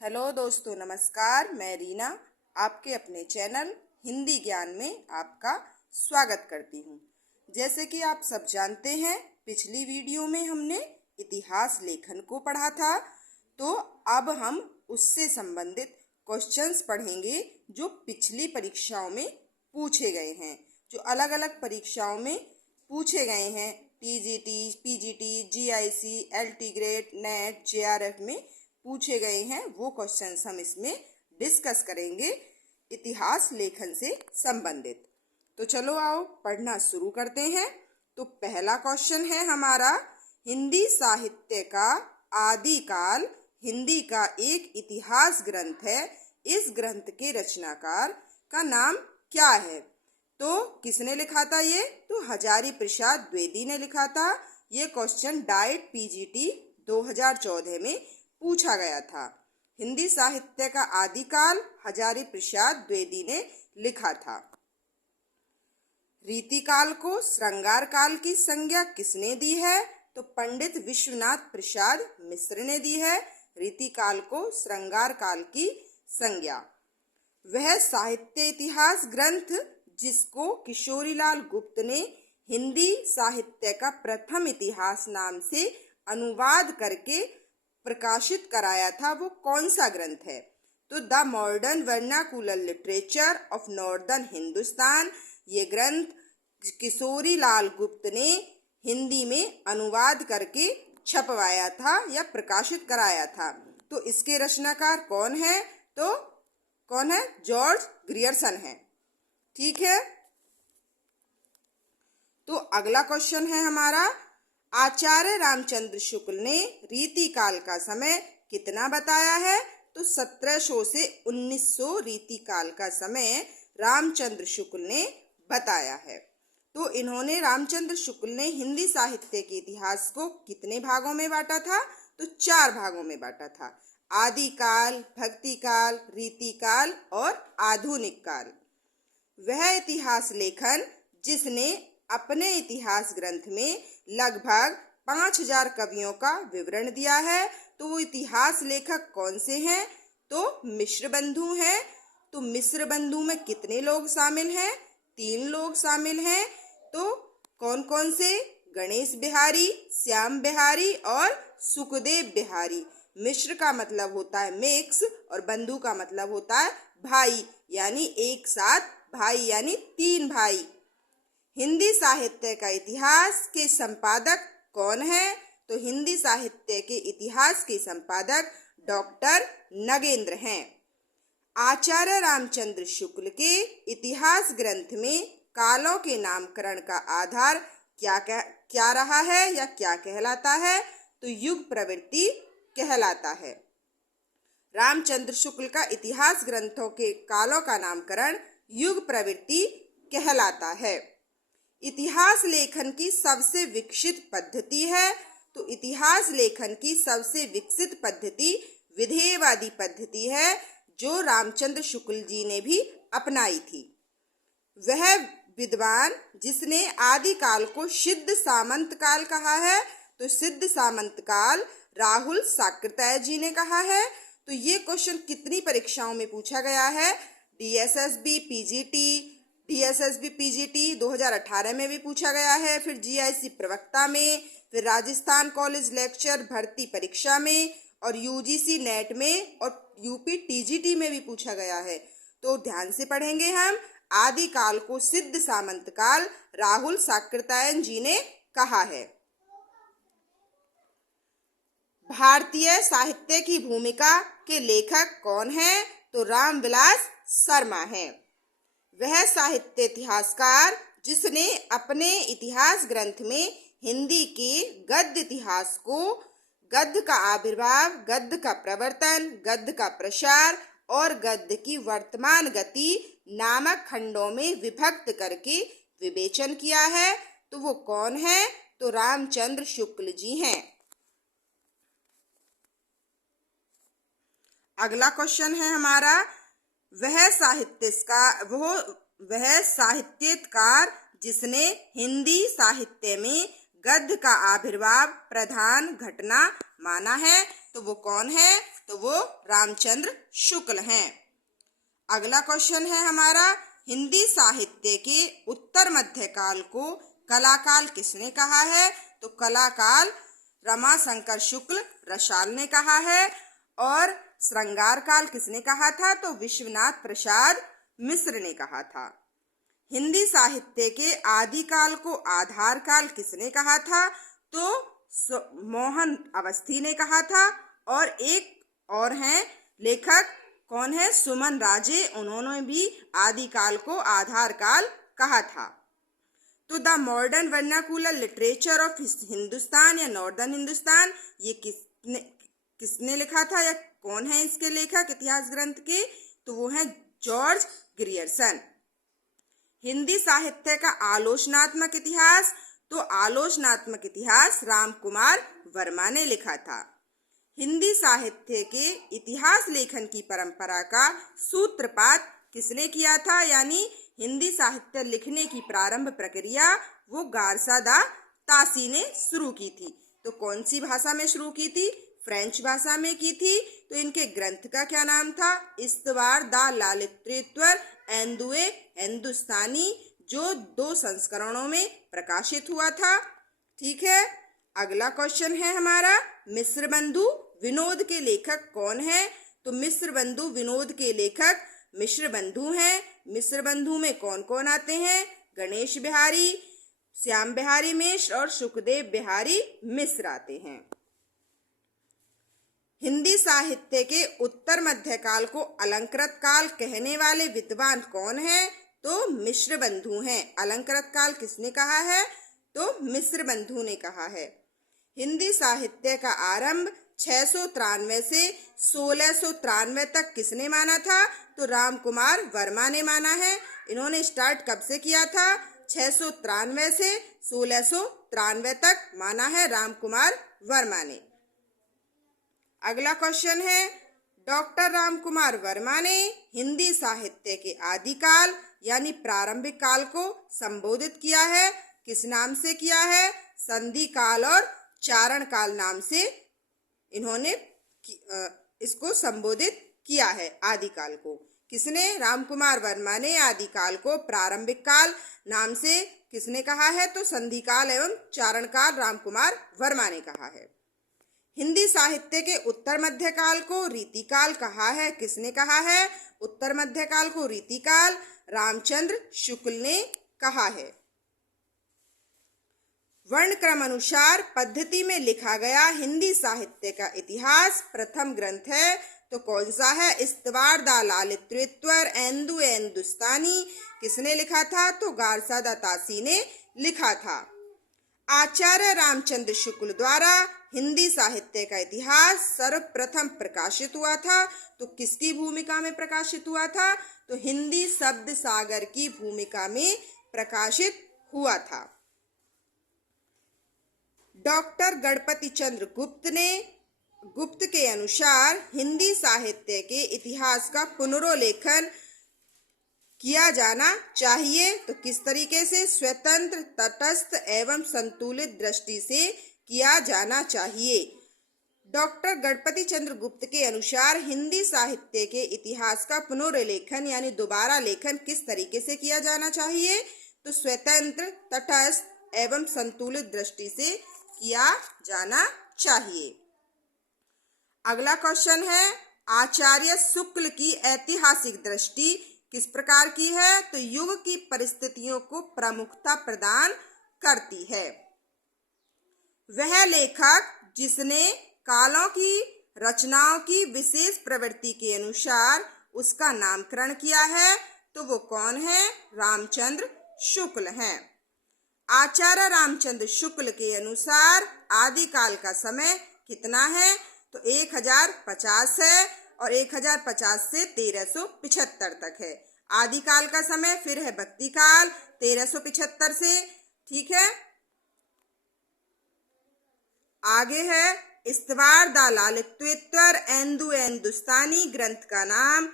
Hello दोस्तों, नमस्कार। मैं रीना आपके अपने चैनल हिंदी ज्ञान में आपका स्वागत करती हूँ। जैसे कि आप सब जानते हैं, पिछली वीडियो में हमने इतिहास लेखन को पढ़ा था। तो अब हम उससे संबंधित क्वेश्चंस पढ़ेंगे जो पिछली परीक्षाओं में पूछे गए हैं, जो अलग अलग परीक्षाओं में पूछे गए हैं। TGT, PGT, GIC, LT grade, net, JRF में पूछे गए हैं। वो क्वेश्चंस हम इसमें डिस्कस करेंगे इतिहास लेखन से संबंधित। तो चलो आओ पढ़ना शुरू करते हैं। तो पहला क्वेश्चन है हमारा, हिंदी साहित्य का आदिकाल हिंदी का एक इतिहास ग्रंथ है। इस ग्रंथ के रचनाकार का नाम क्या है? तो किसने लिखा था ये? तो हजारी प्रसाद द्विवेदी ने लिखा था। ये क्वेश्चन डाइट पीजीटी 2014 में पूछा गया था। हिंदी साहित्य का आदिकाल हजारी प्रसाद द्विवेदी ने लिखा था। रीतिकाल को श्रृंगार काल की संज्ञा किसने दी है? तो पंडित विश्वनाथ प्रसाद मिश्र ने दी है रीतिकाल को श्रृंगार काल की संज्ञा। वह साहित्य इतिहास ग्रंथ जिसको किशोरीलाल गुप्त ने हिंदी साहित्य का प्रथम इतिहास नाम से अनुवाद करके प्रकाशित कराया था, वो कौन सा ग्रंथ है? तो the modern vernacular literature of northern Hindustan. ये ग्रंथ किशोरीलाल गुप्त ने हिंदी में अनुवाद करके छपवाया था या प्रकाशित कराया था। तो इसके रचनाकार कौन है? तो कौन है? जॉर्ज ग्रियर्सन है। ठीक है। तो अगला क्वेश्चन है हमारा, आचार्य रामचंद्र शुक्ल ने रीतिकाल का समय कितना बताया है? तो 1700 से 1900 रीतिकाल का समय रामचंद्र शुक्ल ने बताया है। तो इन्होंने रामचंद्र शुक्ल ने हिंदी साहित्य के इतिहास को कितने भागों में बांटा था? तो 4 भागों में बांटा था। आदिकाल, भक्तिकाल, रीतिकाल और आधुनिक काल। वह इतिहास लेखन जिसने अपने इतिहास ग्रंथ में लगभग 5000 कवियों का विवरण दिया है, तो वो इतिहास लेखक कौन से हैं? तो मिश्र बंधु हैं। तो मिश्र बंधु में कितने लोग शामिल हैं? 3 लोग शामिल हैं। तो कौन कौन से? गणेश बिहारी, श्याम बिहारी और सुखदेव बिहारी। मिश्र का मतलब होता है मिक्स और बंधु का मतलब होता है भाई, यानी एक साथ भाई, यानी 3 भाई। हिंदी साहित्य का इतिहास के संपादक कौन है? तो हिंदी साहित्य के इतिहास के संपादक डॉक्टर नगेंद्र हैं। आचार्य रामचंद्र शुक्ल के इतिहास ग्रंथ में कालों के नामकरण का आधार क्या रहा है या क्या कहलाता है? तो युग प्रवृत्ति कहलाता है। रामचंद्र शुक्ल का इतिहास ग्रंथों के कालों का नामकरण युग प्रवृत्ति कहलाता है। इतिहास लेखन की सबसे विकसित पद्धति है। तो इतिहास लेखन की सबसे विकसित पद्धति विधेयवादी पद्धति है, जो रामचंद्र शुक्ल जी ने भी अपनाई थी। वह विद्वान जिसने आदिकाल को सिद्ध सामंत काल कहा है, तो सिद्ध सामंत काल राहुल साकृत्याय जी ने कहा है। तो ये क्वेश्चन कितनी परीक्षाओं में पूछा गया है? डीएसएसबी पीजीटी 2018 में भी पूछा गया है, फिर जीआईसी प्रवक्ता में, फिर राजस्थान कॉलेज लेक्चर भर्ती परीक्षा में और यूजीसी नेट में और यूपी टीजीटी में भी पूछा गया है। तो ध्यान से पढ़ेंगे हम। आदिकाल को सिद्ध सामंत काल राहुल साकृत्यायन जी ने कहा है। भारतीय साहित्य की भूमिका के लेखक कौन है? तो रामविलास शर्मा है। वह साहित्य इतिहासकार जिसने अपने इतिहास ग्रंथ में हिंदी के गद्य इतिहास को गद्य का आविर्भाव, गद्य का प्रवर्तन, गद्य का प्रसार और गद्य की वर्तमान गति नामक खंडों में विभक्त करके विवेचन किया है। तो वो कौन है? तो रामचंद्र शुक्ल जी हैं। अगला क्वेश्चन है हमारा, वह साहित्यकार जिसने हिंदी साहित्य में गद्य का आविर्भाव प्रधान घटना माना है, तो वो कौन है? तो वो रामचंद्र शुक्ल हैं। अगला क्वेश्चन है हमारा, हिंदी साहित्य के उत्तर मध्यकाल को कलाकाल किसने कहा है? तो कलाकाल रमाशंकर शुक्ल रसाल ने कहा है। और श्रृंगार काल किसने कहा था? तो विश्वनाथ प्रसाद मिश्र ने कहा था। हिंदी साहित्य के आदिकाल को आधार काल किसने कहा था? तो मोहन अवस्थी ने कहा था। और एक और हैं लेखक, कौन है? सुमन राजे, उन्होंने भी आदिकाल को आधार काल कहा था। तो the modern vernacular literature of Hindustan या नॉर्दर्न हिंदुस्तान, ये किसने लिखा था या कौन है इसके लेखक इतिहास ग्रंथ के? तो वो है जॉर्ज ग्रियर्सन। हिंदी साहित्य का आलोचनात्मक इतिहास, तो आलोचनात्मक इतिहास राम कुमार वर्मा ने लिखा था। हिंदी साहित्य के इतिहास लेखन की परंपरा का सूत्रपात किसने किया था? यानी हिंदी साहित्य लिखने की प्रारंभ प्रक्रिया वो गारसादा तासी ने शुरू की थी। तो कौन सी भाषा में शुरू की थी? फ्रेंच भाषा में की थी। तो इनके ग्रंथ का क्या नाम था? इस्तवार दा लालित्रेत्वर एंदुए हिंदुस्तानी, जो 2 संस्करणों में प्रकाशित हुआ था। ठीक है। अगला क्वेश्चन है हमारा, मिस्र बंधु विनोद के लेखक कौन है? तो मिस्र बंधु विनोद के लेखक मिश्र बंधु हैं। मिश्र बंधु में कौन कौन आते हैं? गणेश बिहारी, श्याम बिहारी मिश्र और सुखदेव बिहारी मिश्र आते हैं। हिंदी साहित्य के उत्तर मध्यकाल को अलंकृत काल कहने वाले विद्वान कौन है? तो मिश्र बंधु हैं। अलंकृत काल किसने कहा है? तो मिश्र बंधु ने कहा है। हिंदी साहित्य का आरंभ 693 से 1693 तक किसने माना था? तो राम कुमार वर्मा ने माना है। इन्होंने स्टार्ट कब से किया था? 693 से 1693 तक माना है राम कुमार वर्मा ने। अगला क्वेश्चन है, डॉक्टर राम कुमार वर्मा ने हिंदी साहित्य के आदिकाल यानी प्रारंभिक काल को संबोधित किया है। किस नाम से किया है? संधि काल और चारण काल नाम से इन्होंने इसको संबोधित किया है। आदिकाल को किसने? राम कुमार वर्मा ने आदिकाल को प्रारंभिक काल नाम से किसने कहा है? तो संधि काल एवं चारण काल राम कुमार वर्मा ने कहा है। हिंदी साहित्य के उत्तर मध्यकाल को रीतिकाल कहा है। किसने कहा है? उत्तर मध्यकाल को रीतिकाल रामचंद्र शुक्ल ने कहा है। वर्ण क्रम अनुसार पद्धति में लिखा गया हिंदी साहित्य का इतिहास प्रथम ग्रंथ है। तो कौन सा है? इस्तवार दा लालित्रेत्वर एंदुए हिंदुस्तानी। किसने लिखा था? तो गारसादा तासी ने लिखा था। आचार्य रामचंद्र शुक्ल द्वारा हिंदी साहित्य का इतिहास सर्वप्रथम प्रकाशित हुआ था। तो किसकी भूमिका में प्रकाशित हुआ था? तो हिंदी शब्द सागर की भूमिका में प्रकाशित हुआ था। डॉक्टर गणपति चंद्र गुप्त के अनुसार हिंदी साहित्य के इतिहास का पुनरोलेखन किया जाना चाहिए। तो किस तरीके से? स्वतंत्र, तटस्थ एवं संतुलित दृष्टि से किया जाना चाहिए। डॉक्टर गणपति चंद्र गुप्त के अनुसार हिंदी साहित्य के इतिहास का पुनर्लेखन यानी दोबारा लेखन किस तरीके से किया जाना चाहिए? तो स्वतंत्र, तटस्थ एवं संतुलित दृष्टि से किया जाना चाहिए। अगला क्वेश्चन है, आचार्य शुक्ल की ऐतिहासिक दृष्टि किस प्रकार की है? तो युग की परिस्थितियों को प्रमुखता प्रदान करती है। वह लेखक जिसने कालों की रचनाओं की विशेष प्रवृत्ति के अनुसार उसका नामकरण किया है, तो वो कौन है? रामचंद्र शुक्ल हैं। आचार्य रामचंद्र शुक्ल के अनुसार आदिकाल का समय कितना है? तो 1050 है और 1050 से 1375 तक है आदिकाल का समय। फिर है भक्ति काल 1375 से। ठीक है। आगे है इस्तवार दा लालित्रेत्वर एंदुए हिंदुस्तानी ग्रंथ का नाम।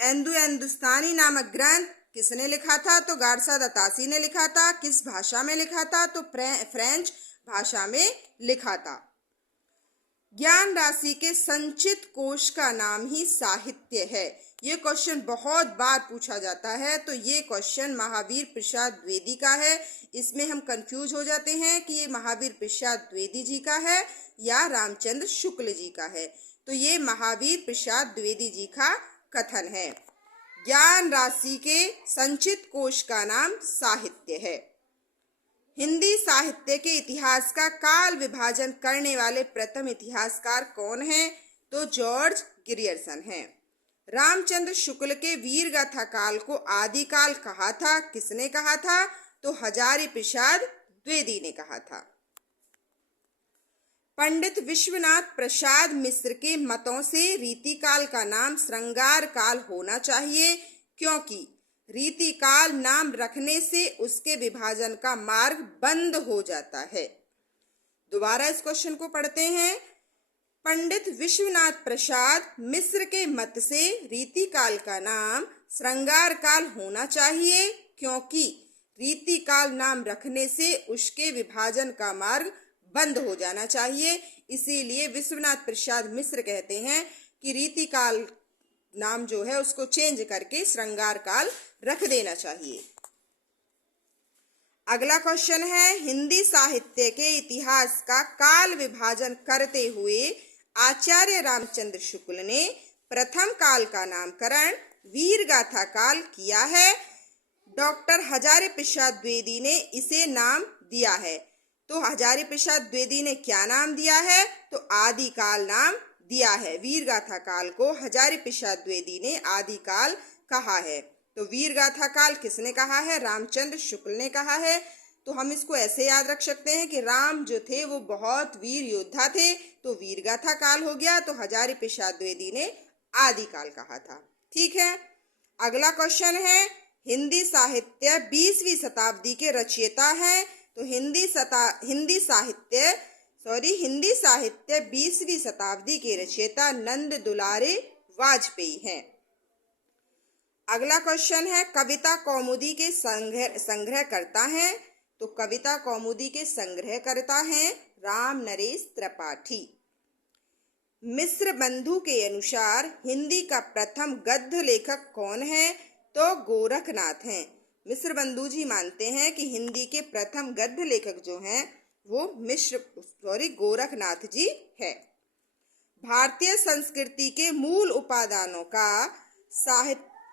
एंदुए हिंदुस्तानी नामक ग्रंथ किसने लिखा था? तो गारसा द तासी ने लिखा था। किस भाषा में लिखा था? तो फ्रेंच भाषा में लिखा था। ज्ञान राशि के संचित कोश का नाम ही साहित्य है। ये क्वेश्चन बहुत बार पूछा जाता है। तो ये क्वेश्चन महावीर प्रसाद द्विवेदी का है। इसमें हम कंफ्यूज हो जाते हैं कि ये महावीर प्रसाद द्विवेदी जी का है या रामचंद्र शुक्ल जी का है। तो ये महावीर प्रसाद द्विवेदी जी का कथन है। ज्ञान राशि के संचित कोश का नाम साहित्य है। हिंदी साहित्य के इतिहास का काल विभाजन करने वाले प्रथम इतिहासकार कौन हैं? तो जॉर्ज ग्रियर्सन हैं। रामचंद्र शुक्ल के वीर गाथा काल को आदिकाल कहा था। किसने कहा था? तो हजारी प्रसाद द्विवेदी ने कहा था। पंडित विश्वनाथ प्रसाद मिश्र के मतों से रीतिकाल का नाम श्रृंगार काल होना चाहिए, क्योंकि रीतिकाल नाम रखने से उसके विभाजन का मार्ग बंद हो जाता है। दोबारा इस क्वेश्चन को पढ़ते हैं। पंडित विश्वनाथ प्रसाद मिश्र के मत से रीतिकाल का नाम श्रृंगार काल होना चाहिए, क्योंकि रीतिकाल नाम रखने से उसके विभाजन का मार्ग बंद हो जाना चाहिए। इसीलिए विश्वनाथ प्रसाद मिश्र कहते हैं कि रीतिकाल नाम जो है उसको चेंज करके श्रृंगार काल रख देना चाहिए। अगला क्वेश्चन है, हिंदी साहित्य के इतिहास का काल विभाजन करते हुए आचार्य रामचंद्र शुक्ल ने प्रथम काल का नामकरण वीर गाथा काल किया है। डॉक्टर हजारी प्रसाद द्विवेदी ने इसे नाम दिया है। तो हजारी प्रसाद द्विवेदी ने क्या नाम दिया है? तो आदिकाल नाम दिया है। वीर गाथा काल को हजारी प्रसाद द्विवेदी ने आदिकाल कहा है। तो वीर गाथा काल किसने कहा है? रामचंद्र शुक्ल ने कहा है। तो हम इसको ऐसे याद रख सकते हैं कि राम जो थे वो बहुत वीर योद्धा थे, तो वीर गाथा काल हो गया। तो हजारी प्रसाद द्विवेदी ने आदिकाल कहा था। ठीक है। अगला क्वेश्चन है, हिंदी साहित्य 20वीं शताब्दी के रचयिता हैं। तो हिंदी साहित्य 20वीं शताब्दी के रचयिता नंद दुलारे वाजपेयी हैं। अगला क्वेश्चन है, कविता कौमुदी के संग्रहकर्ता हैं। तो कविता कौमुदी के संग्रहकर्ता हैं राम नरेश त्रिपाठी। मिश्र बंधु के अनुसार हिंदी का प्रथम गद्य लेखक कौन है? तो गोरखनाथ हैं। मिश्र बंधु जी मानते हैं कि हिंदी के प्रथम गद्य लेखक जो हैं वो गोरखनाथ जी है। भारतीय संस्कृति के मूल उपादानों का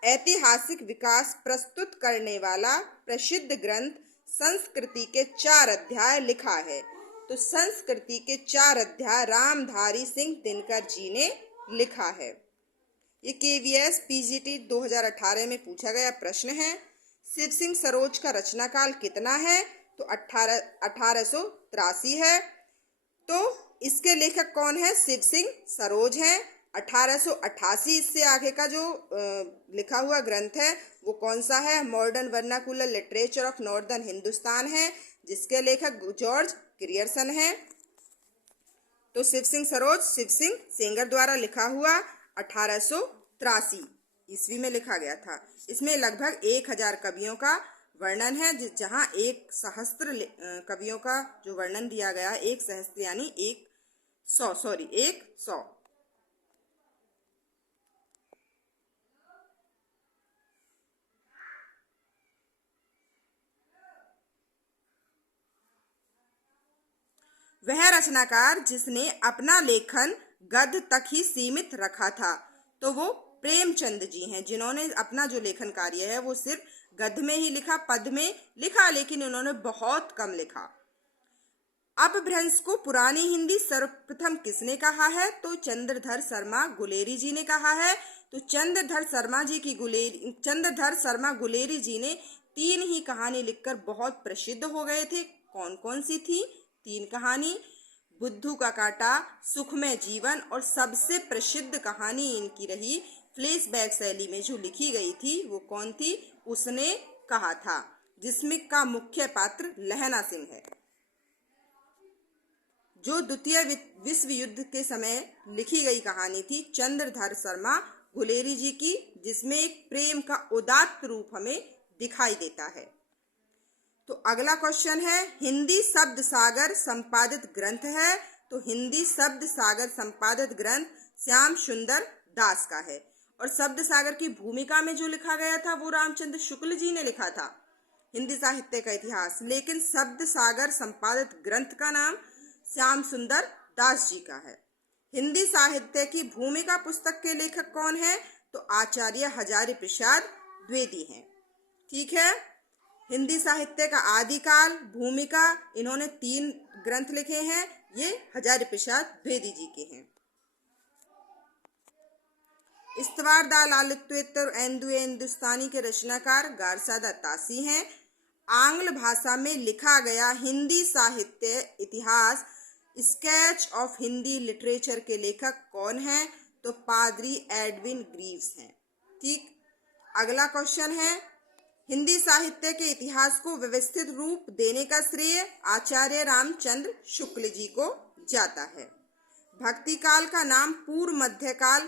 ऐतिहासिक विकास प्रस्तुत करने वाला प्रसिद्ध ग्रंथ संस्कृति के 4 अध्याय लिखा है। तो संस्कृति के 4 अध्याय रामधारी सिंह दिनकर जी ने लिखा है। ये KVS PGT 2018 में पूछा गया प्रश्न है। शिव सिंह सरोज का रचना काल कितना है? तो 1883 है। तो इसके लेखक कौन है? शिव सिंह सरोज हैं। 1888 इससे आगे का जो लिखा हुआ ग्रंथ है वो कौन सा है? Modern vernacular literature of northern Hindustan है, जिसके लेखक जॉर्ज ग्रियर्सन हैं। तो शिव सिंह सरोज शिव सिंह सेंगर द्वारा लिखा हुआ 1883 ईस्वी में लिखा गया था। इसमें लगभग 1000 कवियों का वर्णन है, जहाँ 1,000 कवियों का जो वर्णन दिया गया, 1 सहस्त्र यानी 100। वह रचनाकार जिसने अपना लेखन गद्य तक ही सीमित रखा था, तो वो प्रेमचंद जी हैं, जिन्होंने अपना जो लेखन कार्य है वो सिर्फ गद्य में ही लिखा, पद में लिखा, लेकिन उन्होंने बहुत कम लिखा। अपभ्रंश को पुरानी हिंदी सर्वप्रथम किसने कहा है? तो चंद्रधर शर्मा गुलेरी जी ने कहा है। तो चंद्रधर शर्मा गुलेरी जी ने 3 ही कहानी लिखकर बहुत प्रसिद्ध हो गए थे। कौन कौन सी थी 3 कहानी? बुद्धू का कांटा, सुखमय जीवन, और सबसे प्रसिद्ध कहानी इनकी रही फ्लैशबैक शैली में जो लिखी गई थी वो कौन थी? उसने कहा था, जिसमें का मुख्य पात्र लहना सिंह है। जो द्वितीय विश्व युद्ध के समय लिखी गई कहानी थी चंद्रधर शर्मा गुलेरी जी की, जिसमें एक प्रेम का उदात्त रूप हमें दिखाई देता है। तो अगला क्वेश्चन है, हिंदी शब्द सागर संपादित ग्रंथ है। तो हिंदी शब्द सागर संपादित ग्रंथ श्याम सुंदर दास का है। और शब्द सागर की भूमिका में जो लिखा गया था वो रामचंद्र शुक्ल जी ने लिखा था, हिंदी साहित्य का इतिहास। लेकिन शब्द सागर संपादित ग्रंथ का नाम श्याम सुंदर दास जी का है। हिंदी साहित्य की भूमिका पुस्तक के लेखक कौन है? तो आचार्य हजारी प्रसाद द्विवेदी हैं। ठीक है, हिंदी साहित्य का आदिकाल, भूमिका, इन्होंने 3 ग्रंथ लिखे हैं। ये हजारी प्रसाद द्विवेदी जी के हैं। इस्तवार दा लालित्योत्तर एंदुए हिंदुस्तानी के रचनाकार गारसादा तासी हैं। आंग्ल भाषा में लिखा गया हिंदी साहित्य इतिहास स्केच ऑफ हिंदी लिटरेचर के लेखक कौन हैं? तो पादरी एडविन ग्रीव्स हैं। ठीक, अगला क्वेश्चन है, हिंदी साहित्य के इतिहास को व्यवस्थित रूप देने का श्रेय आचार्य रामचंद्र शुक्ल जी को जाता है। भक्ति काल का नाम पूर्व मध्यकाल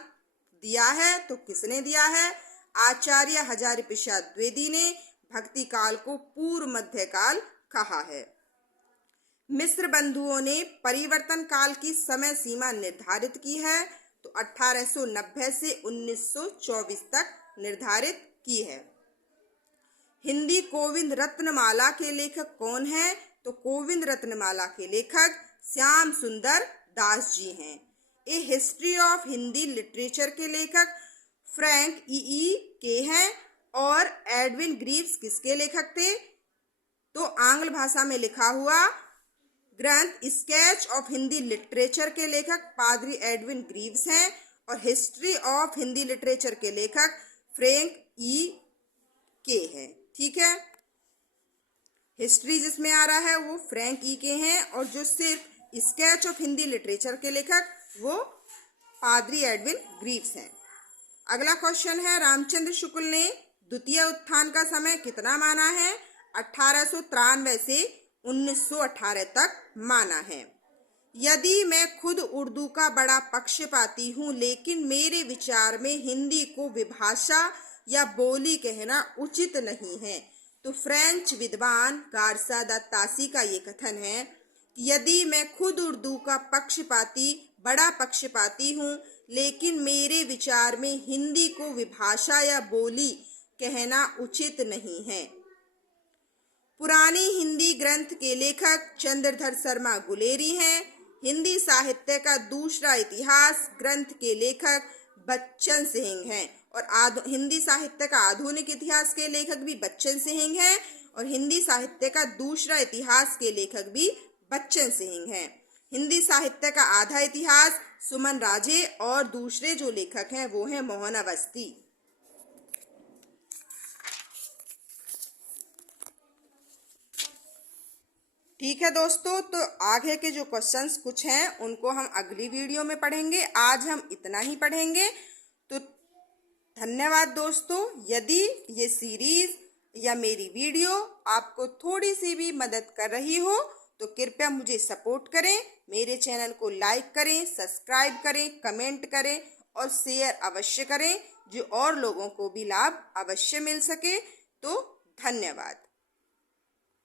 दिया है, तो किसने दिया है? आचार्य हजारी प्रसाद द्विवेदी ने भक्ति काल को पूर्व मध्यकाल कहा है। मिस्र बंधुओं ने परिवर्तन काल की समय सीमा निर्धारित की है, तो 1890 से 1924 तक निर्धारित की है। हिंदी गोविंद रत्नमाला के लेखक कौन है? तो गोविंद रत्नमाला के लेखक श्याम सुंदर दास जी हैं। ए हिस्ट्री ऑफ हिंदी लिटरेचर के लेखक फ्रैंक ई के हैं। और एडविन ग्रीव्स किसके लेखक थे? तो आंग्ल भाषा में लिखा हुआ ग्रंथ स्केच ऑफ हिंदी लिटरेचर के लेखक पादरी एडविन ग्रीव्स हैं। और हिस्ट्री ऑफ हिंदी लिटरेचर के लेखक फ्रैंक ई के हैं। ठीक है, हिस्ट्री जिसमें आ रहा है वो फ्रैंक ई के हैं, और जो सिर्फ स्केच ऑफ हिंदी लिटरेचर के लेखक वो पादरी एडविन ग्रीव्स हैं। अगला क्वेश्चन है, रामचंद्र शुक्ल ने द्वितीय उत्थान का समय कितना माना है? 1893 से 1918 तक माना है। यदि मैं खुद उर्दू का बड़ा पक्षपाती हूँ, लेकिन मेरे विचार में हिंदी को विभाषा या बोली कहना उचित नहीं है। तो फ्रेंच विद्वान गारसादा तासी का ये कथन है कि यदि मैं खुद उर्दू का बड़ा पक्षपाती हूँ, लेकिन मेरे विचार में हिंदी को विभाषा या बोली कहना उचित नहीं है। पुरानी हिंदी ग्रंथ के लेखक चंद्रधर शर्मा गुलेरी हैं। हिंदी साहित्य का दूसरा इतिहास ग्रंथ के लेखक बच्चन सिंह हैं। और हिंदी साहित्य का आधुनिक इतिहास के लेखक भी बच्चन सिंह हैं। और हिंदी साहित्य का दूसरा इतिहास के लेखक भी बच्चन सिंह हैं। हिंदी साहित्य का आधा इतिहास सुमन राजे, और दूसरे जो लेखक हैं वो हैं मोहन अवस्थी। ठीक है दोस्तों, तो आगे के जो क्वेश्चंस कुछ हैं उनको हम अगली वीडियो में पढ़ेंगे। आज हम इतना ही पढ़ेंगे। तो धन्यवाद दोस्तों। यदि ये सीरीज या मेरी वीडियो आपको थोड़ी सी भी मदद कर रही हो तो कृपया मुझे सपोर्ट करें, मेरे चैनल को लाइक करें, सब्सक्राइब करें, कमेंट करें और शेयर अवश्य करें, जो और लोगों को भी लाभ अवश्य मिल सके। तो धन्यवाद।